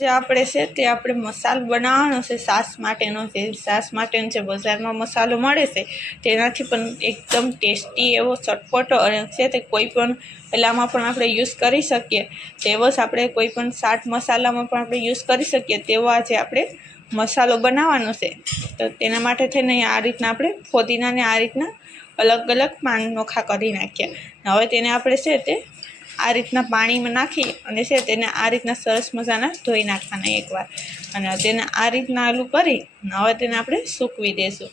જે આપણે છે તે આપણે મસાલો બનાવવાનો છે સાસ માટેનો, જે સાસ માટેનો જે બજારમાં મસાલો મળે છે તેનાથી પણ એકદમ ટેસ્ટી એવો ચટપટો અને છે તે કોઈ પણ પેલામાં પણ આપણે યુઝ કરી શકીએ તેવો જ આપણે કોઈ પણ ચાટ મસાલામાં પણ આપણે યુઝ કરી શકીએ તેવો આજે આપણે મસાલો બનાવવાનો છે। તો તેના માટે થઈને આ રીતના આપણે ફોદીનાને આ રીતના અલગ અલગ પાન નોખા કરી નાખ્યા। હવે તેને આપણે છે તે આ રીતના પાણીમાં નાખી અને છે તેને આ રીતના સરસ મજાના ધોઈ નાખવાના એકવાર, અને તેને આ રીતના આલું કરી હવે તેને આપણે સૂકવી દઈશું।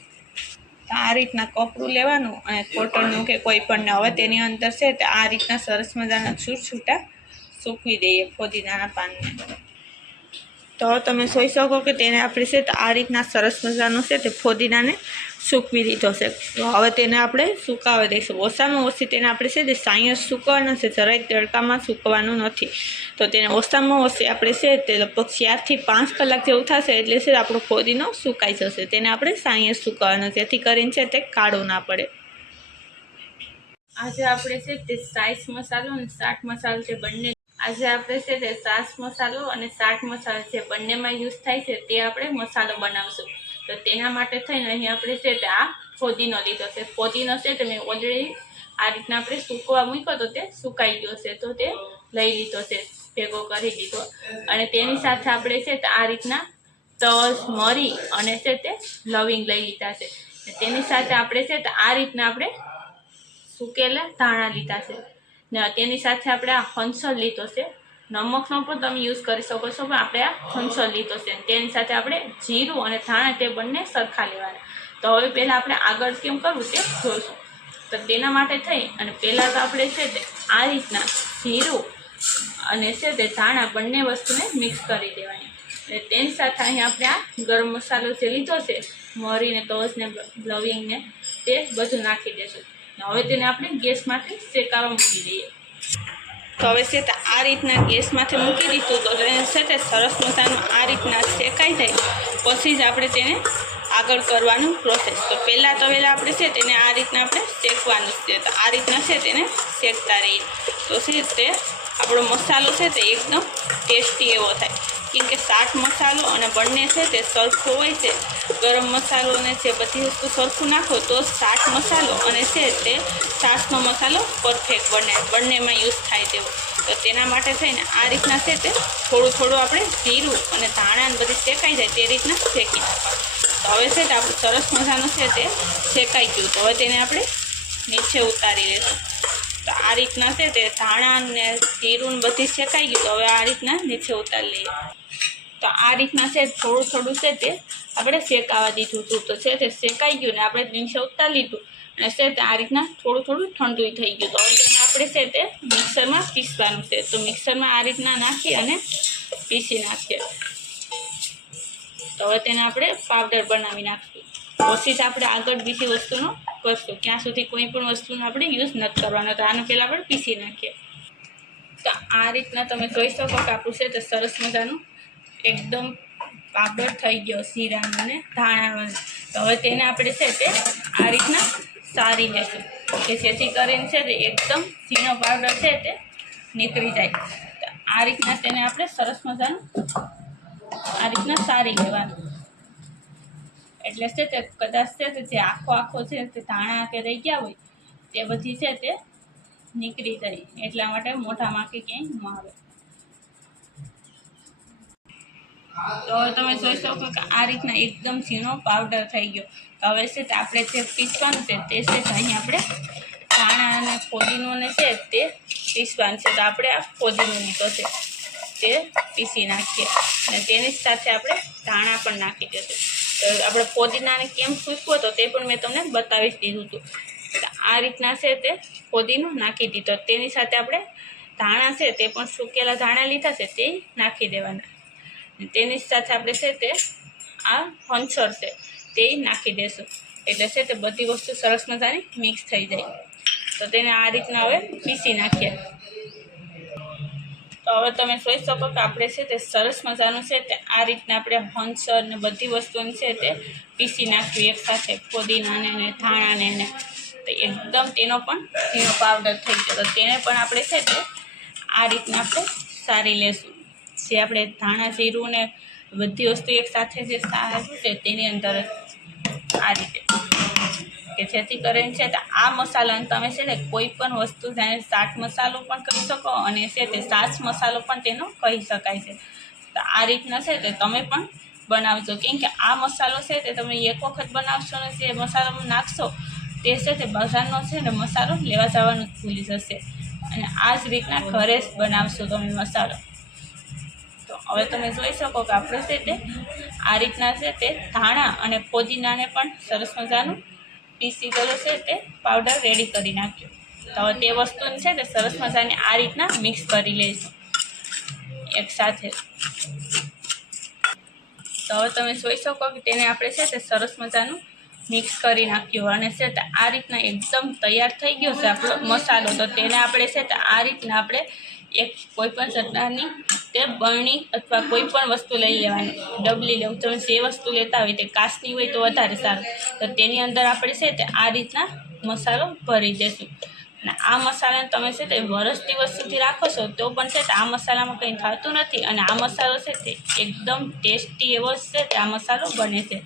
તો આ રીતના કપડું લેવાનું અને કોટનનું કે કોઈ પણ, હવે તેની અંદર છે તે આ રીતના સરસ મજાના છૂટા સૂકવી દઈએ ફોદીનાના પાનને। તો તમે જોઈ શકો કે તેને આપણે છે તો આ રીતના સરસ મજાનું છે તે ફોદીનાને સૂકવી દીધો છે। તો હવે તેને આપણે સુકાવા દઈશું। ઓછામાં ઓછી તેને આપણે છે તે સાંય સૂકવવાનું છે, જરાય તડકામાં સૂકવાનું નથી। તો તેને ઓછામાં ઓછી આપણે છે તે લગભગ 4 થી 5 કલાક જેવું થશે એટલે છે આપણો ફોદીનો સુકાઈ જશે। તેને આપણે સાંય સૂકવવાનો, જેથી કરીને છે તે કાળો ના પડે। આજે આપણે છે તે સાઈસ મસાલો અને ચાટ મસાલો છે બંને, આજે આપણે છે તે સાસ મસાલો અને ચાટ મસાલો છે બંનેમાં યુઝ થાય છે તે આપણે મસાલો બનાવશું। તો તેના માટે થઈને અહીં આપણે છે તે આ ફોદીનો લીધો છે। ફોદીનો છે તે મેં ઓલરેડી આ રીતના આપણે સૂકવા મૂક્યો તો તે સુકાઈ ગયો છે, તો તે લઈ લીધો છે, ભેગો કરી દીધો। અને તેની સાથે આપણે છે તે આ રીતના તજ, મરી અને છે તે લવિંગ લઈ લીધા છે। તેની સાથે આપણે છે તે આ રીતના આપણે સૂકેલા ધાણા લીધા છે ને તેની સાથે આપણે આ હંસલ લીધો છે। નમકનો પણ તમે યુઝ કરી શકો છો, પણ આપણે આ હંસલ લીધો છે। તેની સાથે આપણે જીરું અને ધાણા તે બંને સરખા લેવાના। તો હવે પહેલાં આપણે આગળ કેમ કરવું તે જોઈશું। તો તેના માટે થઈ અને પહેલાં તો આપણે છે તે આ રીતના જીરું અને છે તે ધાણા બંને વસ્તુને મિક્સ કરી દેવાની। અને તેની સાથે અહીં આપણે આ ગરમ મસાલો જે લીધો છે, મરીને તજને લવિંગને તે બધું નાખી દઈશું। હવે તેને આપણે ગેસમાંથી શેકાવા મૂકી દઈએ। તો હવે છે તે આ રીતના ગેસમાંથી મૂકી દીધું તો તેને છે તે સરસ મસાલો આ રીતના શેકાઈ જાય પછી જ આપણે તેને આગળ કરવાનું પ્રોસેસ। તો પહેલાં આપણે છે તેને આ રીતના આપણે શેકવાનું છે। તો આ રીતના છે તેને શેકતા રહીએ તો છે તે આપણો મસાલો છે તે એકદમ ટેસ્ટી એવો થાય, કેમ કે ચાટ મસાલો અને બંને છે તે સરખું હોય છે। ગરમ મસાલો અને જે બધી વસ્તુ સરખું નાખો તો ચાટ મસાલો અને છે તે છાશનો મસાલો પરફેક્ટ બંનેમાં યુઝ થાય તેવો। તો તેના માટે થઈને આ રીતના છે તે થોડું આપણે જીરું અને ધાણા ને બધી શેકાઈ જાય તે રીતના શેકી નાખવાનું। તો હવે છે તે આપણું સરસ મસાલો છે તે શેકાઈ ગયું, તો હવે તેને આપણે નીચે ઉતારી લઈશું। તો આ રીતના છે તે ધાણા ને જીરું બધી શેકાઈ ગયું, તો હવે આ રીતના નીચે ઉતારી લઈએ। તો આ રીતના છે થોડું છે તે આપણે શેકાવા દીધું હતું, તો છે તે શેકાઈ ગયું ને આપણે નીચે ઉતારી લીધું અને છે તે આ રીતના થોડું ઠંડુ થઈ ગયું। તો હવે તેને આપણે છે તે મિક્સરમાં પીસવાનું છે। તો મિક્સરમાં આ રીતના નાખી અને પીસી નાખીએ। તો હવે તેને આપણે પાવડર બનાવી નાખીશું। પછી જ આપણે આગળ બીજી વસ્તુનો કરશું, ક્યાં સુધી કોઈ પણ વસ્તુનો આપણે યુઝ નથી કરવાનો। તો આને પહેલાં આપણે પીસી નાખીએ। તો આ રીતના તમે જોઈ શકો કે આપણું છે તે સરસ મજાનું એકદમ પાવડર થઈ ગયો જીરાનો અને ધાણાનો। તો હવે તેને આપણે છે તે આ રીતના સારી લેશું કે જેથી કરીને છે તે એકદમ ઝીણો પાવડર છે તે નીકળી જાય। તો આ રીતના તેને આપણે સરસ મજાનું આ રીતના સારી લેવાનું, એટલે છે તે કદાચ છે તે જે આખો છે તે ધાણા કે રહી ગયા હોય તે બધી છે તે નીકળી જાય, એટલા માટે મોઢામાં કે ક્યાંય ન આવે। તો હવે તમે જોઈ શકો કે આ રીતના એકદમ ઝીણો પાવડર થઈ ગયો। તો હવે છે તે આપણે જે પીસવાનું છે તે છે અહીં આપણે ધાણા અને ફોદીનોને છે તે પીસવાનું છે। તો આપણે આ ફોદીનો લીધો છે તે પીસી નાખીએ અને તેની સાથે આપણે ધાણા પણ નાખી દઈશું। તો આપણે ફોદીનાને કેમ સૂકવો તો તે પણ મેં તમને બતાવી દીધું હતું। તો આ રીતના છે તે ફોદીનો નાખી દીધો, તેની સાથે આપણે ધાણા છે તે પણ સૂકેલા ધાણા લીધા છે તે નાખી દેવાના। તેની સાથે આપણે છે તે આ હંસર છે તે નાખી દઈશું, એટલે છે તે બધી વસ્તુ સરસ મજાની મિક્સ થઈ જાય। તો તેને આ રીતના હવે પીસી નાખીએ। તો હવે તમે જોઈ શકો કે આપણે છે તે સરસ મજાનું છે તે આ રીતના આપણે હંસર ને બધી વસ્તુને છે તે પીસી નાખવી એકસાથે, ફોદીનાને ને ધાણાને ને, તો એકદમ તેનો પણ ઝીણો પાવડર થઈ ગયો। તો તેને પણ આપણે છે તે આ રીતના આપણે સારી લેશું। જે આપણે ધાણા જીરું ને બધી વસ્તુ એક સાથે જે સારું છે તેની અંદર આ રીતે કે જેથી કરીને છે આ મસાલાને તમે છે ને કોઈ પણ વસ્તુ જાણે ચાટ મસાલો પણ કહી શકો અને છે તે સાસ મસાલો પણ તેનો કહી શકાય છે. તો આ રીતના છે તે તમે પણ બનાવજો, કેમ કે આ મસાલો છે તે તમે એક વખત બનાવશો ને જે મસાલામાં નાખશો તે છે તે બજારનો છે ને મસાલો લેવા જવાનું જ ભૂલી જશે. અને આ જ રીતના ઘરે જ બનાવશો તમે મસાલો. તો હવે તમે જોઈ શકો કે આપણે છે તે આ રીતના છે તે ધાણા અને ફોદીનાને પણ સરસ મજાનું પીસી ગયેલો છે તે પાવડર રેડી કરી નાખ્યો. તો હવે તે વસ્તુને છે તે સરસ મજાની આ રીતના મિક્સ કરી લઈશું એકસાથે. તો હવે તમે જોઈ શકો કે તેને આપણે છે તે સરસ મજાનું મિક્સ કરી નાખ્યું અને છે તે આ રીતના એકદમ તૈયાર થઈ ગયો છે આપણો મસાલો. તો તેને આપણે છે તે આ રીતના આપણે એક કોઈપણ ચટણી તે બરણી અથવા કોઈ પણ વસ્તુ લઈ લેવાની, ડબલી લેવું, તમે જે વસ્તુ લેતા હોય તે કાચની હોય તો વધારે સારું. તો તેની અંદર આપણે છે તે આ રીતના મસાલો ભરી દઈશું. અને આ મસાલાને તમે છે તે વર્ષ દિવસ સુધી રાખો છો તો પણ છે તે આ મસાલામાં કંઈ થતું નથી. અને આ મસાલો છે તે એકદમ ટેસ્ટી એવો છે તે આ મસાલો બને છે.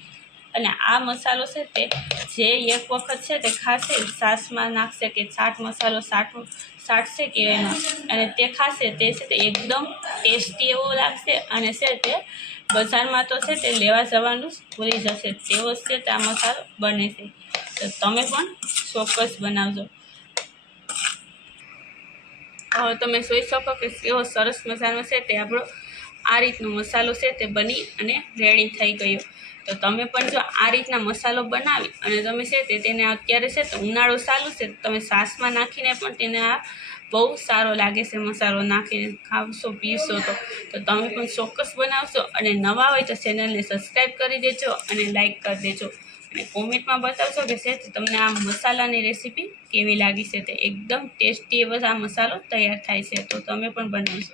અને આ મસાલો છે તે જે એક વખત છે તે ખાશે છાશમાં નાખશે કે ચાટ મસાલો છાંટશે કે એમાં અને તે ખાશે તે છે તે એકદમ ટેસ્ટી એવો લાગશે અને છે તે બજારમાં તો છે તે લેવા જવાનું જ ભૂલી જશે તેવો છે તે આ મસાલો બને છે. તો તમે પણ ચોક્કસ બનાવજો. હવે તમે જોઈ શકો કે કેવો સરસ મસાલો છે તે આપણો આ રીતનો મસાલો છે તે બની અને રેડી થઈ ગયો. તો તમે પણ જો આ રીતના મસાલો બનાવી અને તમે છે તે તેને અત્યારે છે તો ઉનાળો ચાલુ છે તમે છાશમાં નાખીને પણ તેને આ બહુ સારો લાગે છે મસાલો નાખીને ખાવશો પીશો તો તમે પણ ચોક્કસ બનાવશો. અને નવા હોય તો ચેનલને સબસ્ક્રાઈબ કરી દેજો અને લાઈક કરી દેજો અને કોમેન્ટમાં બતાવશો કે છે તમને આ મસાલાની રેસીપી કેવી લાગી છે. તે એકદમ ટેસ્ટી એવો આ મસાલો તૈયાર થાય છે. તો તમે પણ બનાવશો.